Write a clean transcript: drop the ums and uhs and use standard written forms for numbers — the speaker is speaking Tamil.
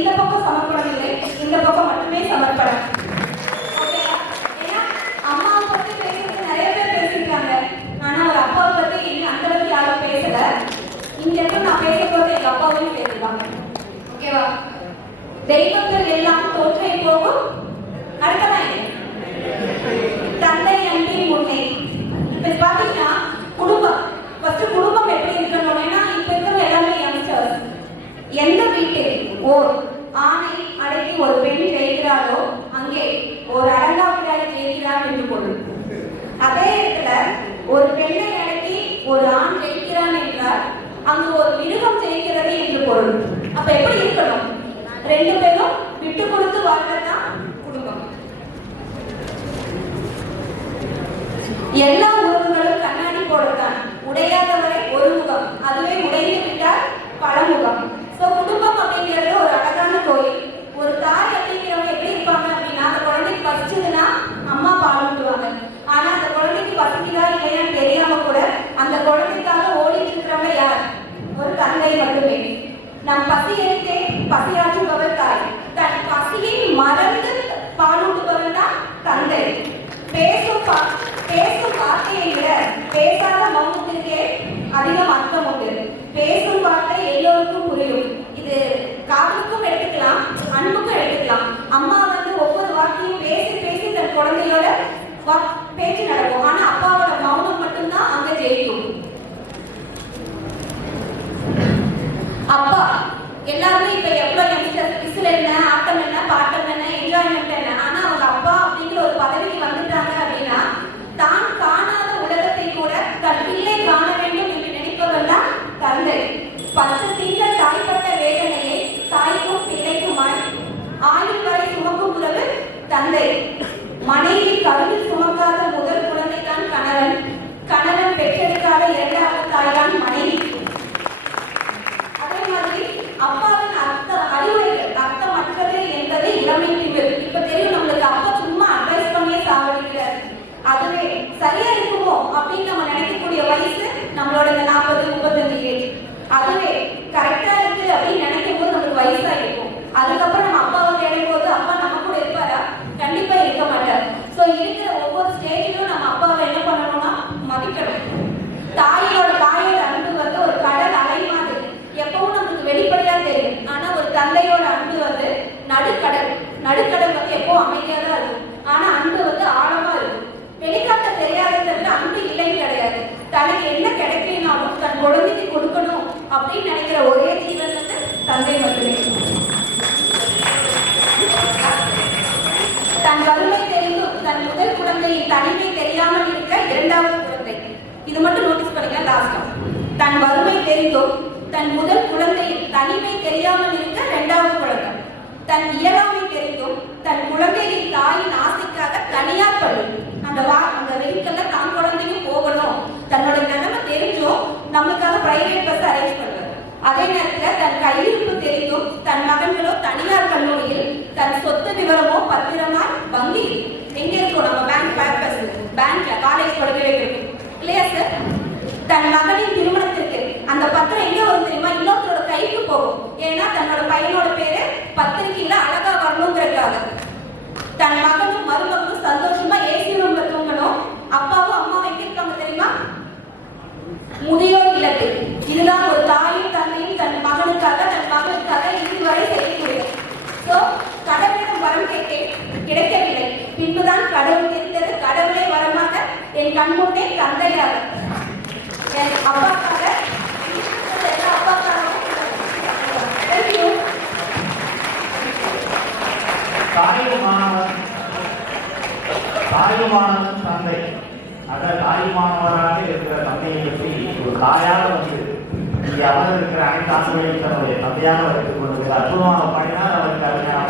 இந்த பக்கம் சமர்ப்பணம் இல்லை, இந்த பக்கம் மட்டுமே சமர்ப்பணம். ஓகேவா? ஏன்னா அம்மாவை பத்தி பேசுறது நிறைய பேர் பேசியிருக்காங்க, ஆனா ஒரு அப்பாவை பத்தி இன்னும் அந்த அளவுக்கு யாரும் பேசல. இங்க இருந்து நான் பேச போறது எங்க அப்பாவையும் பேசுவாங்க. ஓகேவா? தெய்வங்கள் எல்லாம் தோற்றை போகும், அடுத்ததான் தந்தை அன்பின் முன்னே. இப்ப பாத்தீங்கன்னா குடும்பம், ஃபர்ஸ்ட் குடும்பம் எப்படி இருக்கணும்னா, இப்ப இருக்கிற எல்லாமே யங்ஸ்டர்ஸ். எந்த வீட்டில் ஓர் ஆணை அடக்கி ஒரு பெண் ஜெயிக்கிறாரோ அங்கே ஒரு அடங்காப்பிடாய் ஜெயிக்கிறார் என்று பொருள். அதே இடத்துல ஒரு பெண்ணை அடக்கி ஒரு ஆண் ஜெயிக்கிறான் என்றால் அங்கு ஒரு மிருகம் ஜெயிக்கிறது என்று பொருள். அப்ப எப்படி இருக்கணும்? ரெண்டு பேரும் விட்டு கொடுத்து வாழ்றதுதான் குடும்பம். எல்லா உறவுகளும் கண்ணாடி போடத்தான், உடையாதவரை ஒரு முகம், அதுவே உடைந்து விட்டால் பலமுகம். ஸோ குடும்பம் அப்படிங்கிறது ஒரு அழகான கோயில். ஒரு தாய் அப்படிங்கிறவங்க எப்படி இருப்பாங்க அப்படின்னா, அந்த குழந்தைக்கு பசிச்சதுன்னா அம்மா பால் ஊட்டுவாங்க. ஆனா அந்த குழந்தைக்கு பசிக்குதா இல்லையான்னு தெரியாம கூட அந்த குழந்தைக்காக ஓடிட்டு இருக்கிறவங்க யார்? ஒரு தந்தை மட்டுமே. நம் பசி எடுத்தே பசியாற்றுபவர் தாய், தன் பசியை மறந்து பாலூட்டுபவர் தான் தந்தை. பேசும் வார்த்தையை விட பேசாத மௌனத்திற்கே அதிகம் அர்த்தம் உண்டு. பேசும் வார்த்தை எல்லோருக்கும் புரியும். இது காதுக்கும் எடுத்துக்கலாம், அன்புக்கும் எடுத்துக்கலாம். அம்மா வந்து ஒவ்வொரு வார்த்தையும் பேசி பேசி தன் குழந்தையோட பேச்சு நடக்கும். ஆனா அப்பாவோட மௌனம் மட்டும்தான் அங்க ஜெயிக்கும். அப்பா எல்லாருமே இப்ப எவ்வளவு யங்ஸ்டர்ஸ் விசில் என்ன, ஆட்டம் என்ன, பாட்டம் என்ன, என்ஜாய்மெண்ட் என்ன, ஆனா அவங்க அப்பா அப்படிங்கிற ஒரு பதவிக்கு வந்துட்டாங்க அப்படின்னா தான் காணாத உலகத்தை கூட தன் பிள்ளை காண வேண்டும் என்று நினைப்பவர் தான் தந்தை. 10 திங்கள் தாய்ப்பட்ட வேதனையை தாய்க்கும் பிள்ளைக்குமாய் ஆயுள் வரை சுமக்கும் உறவு தந்தை. மனைவி கருவில் சுமக்காத முதல் குழந்தை தான் கணவன், கணவன் பெற்றெடுக்காத இரண்டாவது தாய்தான் மனைவி. அதே மாதிரி அப்பாவின் அறிவுரைகள் அர்த்தமற்றது என்பது இளமை திமிர். இப்ப தெரியும் நம்மளுக்கு, அப்பா சும்மா அட்வைஸ் பண்ணியே சாவடிக்கிறார். அதுவே சரியா இருக்குமோ அப்படின்னு நம்ம நினைக்கக்கூடிய வயசு நம்மளோட இந்த 40, 35 ஏஜ். அதுவே கரெக்டா இருக்கு அப்படின்னு நினைக்கும் போது நமக்கு வயசா இருக்கும். அதுக்கப்புறம் நம்ம அப்பாவை தேடும் போது அப்பா நம்ம கூட இருப்பாரா? கண்டிப்பா இருக்க மாட்டார். ஸோ இருக்கிற ஒவ்வொரு ஸ்டேஜிலும் நம்ம அப்பாவை என்ன பண்ணணும்னா மதிக்கணும். தாயோட அன்பு வந்து ஒரு கடல் அலை மாதிரி எப்பவும் நமக்கு வெளிப்படையா தெரியும். ஆனா ஒரு தந்தையோட அன்பு வந்து நடுக்கடல் வந்து எப்பவும் அமைதியா தான் இருக்கும். ஆனா அன்பு வந்து ஆழமா இருக்கும். வெளிக்காட்ட தெரியாதது அன்பு இல்லைன்னு கிடையாது. தனக்கு என்ன கிடைக்கனாலும் தன் குழந்தைக்கு கொடுக்கணும் அப்படின்னு நினைக்கிற ஒரே ஜீவன் வந்து தந்தை மட்டுமே. தன் வறுமை தெரிந்தும் தன் முதல் குழந்தையின் தனிமை தெரியாமல் இருக்க இரண்டாவது குழந்தை. இது மட்டும் நோட்டீஸ் பண்ணுங்க லாஸ்டா. தன் வறுமை தெரிந்தும் தன் முதல் குழந்தையின் தனிமை தெரியாமல் இருக்க இரண்டாவது குழந்தை. தன் இயலாமை தெரிந்தும் தன் குழந்தையின் தாயின் ஆசைக்காக தனியார் பள்ளி, அந்த வெஹிக்கல்ல தான் குழந்தையும் போகணும், தன்னோட நிலைமை தெரிஞ்சும் நமக்காக பிரைவேட் பஸ் அரேஞ்ச் பண்ணுவார். அதே நேரத்தில் தன் கையிருப்பு தெரிந்தும் தன் மகன்களோ தனியார் கல்லூரியில், தன் சொத்து விவரமோ பத்திரமாய் வங்கியில். எங்க இருக்கும்? நம்ம பேங்க்ல காலேஜ் கொடுக்கவே இருக்கும் இல்லையா சார்? தன் மகனின் திருமணத்திற்கு அந்த பத்திரம் எங்க வரும் தெரியுமா? இன்னொருத்தரோட கைக்கு போகும். ஏன்னா தன்னோட பையனோட பேரு பத்திரிகையில அழகா வரணுங்கிறதுக்காக. தன் மகனும் மருமகனும் சந்தோஷமா ஏசி ரூம்ல தூங்கணும். அப்பாவும் அம்மாவும் எங்க இருக்காங்க தெரியுமா? முதியோர் இல்லத்தில். இதுதான் ஒரு தாயும் தந்தையும் தன் மகனுக்காக தன் மகனுக்காக இதுவரை செய்யக்கூடியது. ஸோ கடவுளிடம் வரம் கேட்டேன், கிடைக்கவில்லை. பின்புதான் கடவுள் தெரிந்தது. கடவுளே வரமாக என் கண்முன்னே தந்தையாக, என் அப்பாக்காக, எல்லா அப்பாக்காகவும் தாயுமானவன் தந்தை. அத தாயுமானவராக இருக்கிற தந்தையை பற்றி ஒரு தாயாக வந்து இங்கே அவர் இருக்கிற அனைத்து ஆசிரியர்கள் தன்னுடைய தந்தையாக வைத்துக் கொண்டு அற்புதமாக பாடினால் அவருக்கு அதுக்கான